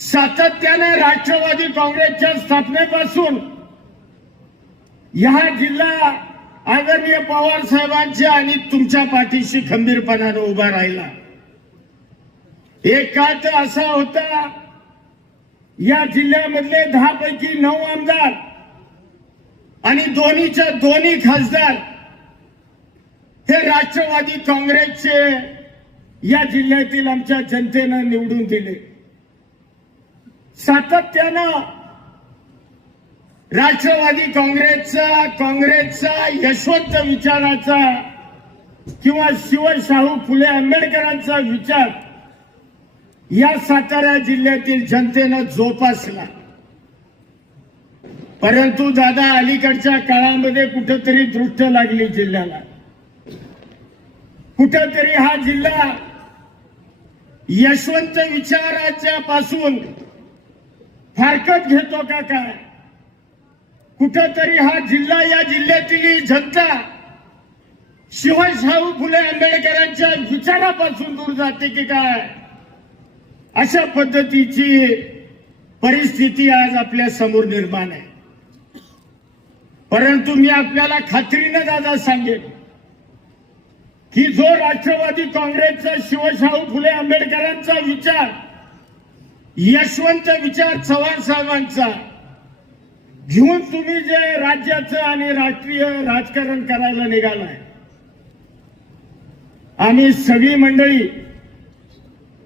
सातत्याने राष्ट्रवादी काँग्रेसच्या स्थापनेपासून या जिल्हा आदरणीय पवार साहेबांच्या आणि तुमच्या पाठीशी खंबीरपणाने उभा राहिला। एक काळ तर असा होता, या जिल्ह्यामधले 10 पैकी 9 आमदार आणि दोन्हीच्या दोन्ही खासदार हे राष्ट्रवादी काँग्रेसचे या जिल्ह्यातील आमच्या जनतेनं निवडून दिले। सातत्यानं राष्ट्रवादी काँग्रेसचा यशवंत विचाराचा किंवा शिवशाहू फुले आंबेडकरांचा विचार या सातारा जिल्ह्यातील जनतेनं जोपासला। परंतु दादा अलीकडच्या काळामध्ये कुठेतरी दृष्ट लागली जिल्ह्याला। कुठेतरी हा जिल्हा यशवंत विचाराच्या पासून फारकत घेतो का काय? कुठेतरी हा जिल्हा, या जिल्ह्यातील जनता शिवशाहू फुले आंबेडकरांच्या विचारापासून दूर जाते की काय? अशा पद्धतीची परिस्थिती आज आपल्या समोर निर्माण आहे। परंतु मी आपल्याला खात्रीने दादा सांगेन की जो राष्ट्रवादी काँग्रेसचा शिवशाहू फुले आंबेडकरांचा विचार, यशवंत विचार चव्हाण साहेबांचा घेऊन तुम्ही जे राज्याचं आणि राष्ट्रीय राजकारण करायला निघालाय, आम्ही सगळी मंडळी,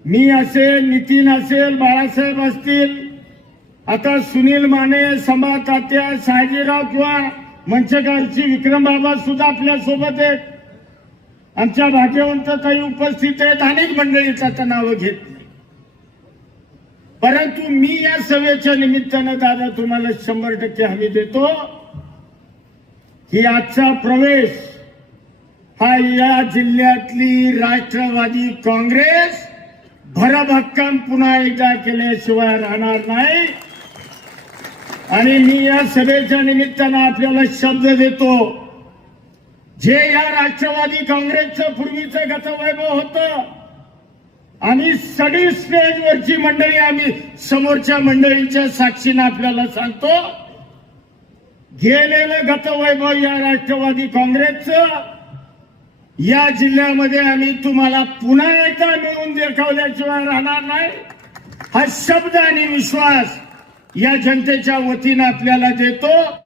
मी असेल, नितीन असेल, बाळासाहेब असतील, आता सुनील माने, संभा तात्या, शहाजीराव किंवा मंचकारची विक्रम बाबा सुद्धा आपल्या सोबत आहेत, आमच्या भाग्यवंत ताई उपस्थित आहेत, अनेक मंडळीचा आता नावं घेत नाही। परंतु मी या सभेच्या निमित्तानं दादा तुम्हाला 100% हमी देतो की आजचा प्रवेश हा या जिल्ह्यातली राष्ट्रवादी काँग्रेस भरभक्कम पुन्हा एकदा केल्याशिवाय राहणार नाही। आणि मी या सभेच्या निमित्तानं आपल्याला शब्द देतो, जे या राष्ट्रवादी काँग्रेसचं पूर्वीचं गतवैभव होतं, आम्ही सगळी स्टेजवरची मंडळी, आम्ही समोरच्या मंडळीच्या साक्षीनं आपल्याला सांगतो, गेलेलं गतवैभव या राष्ट्रवादी काँग्रेसचं या जिल्ह्यामध्ये आम्ही तुम्हाला पुन्हा एकदा मिळवून दाखवल्याशिवाय राहणार नाही। हा शब्द आणि विश्वास या जनतेच्या वतीनं आपल्याला देतो।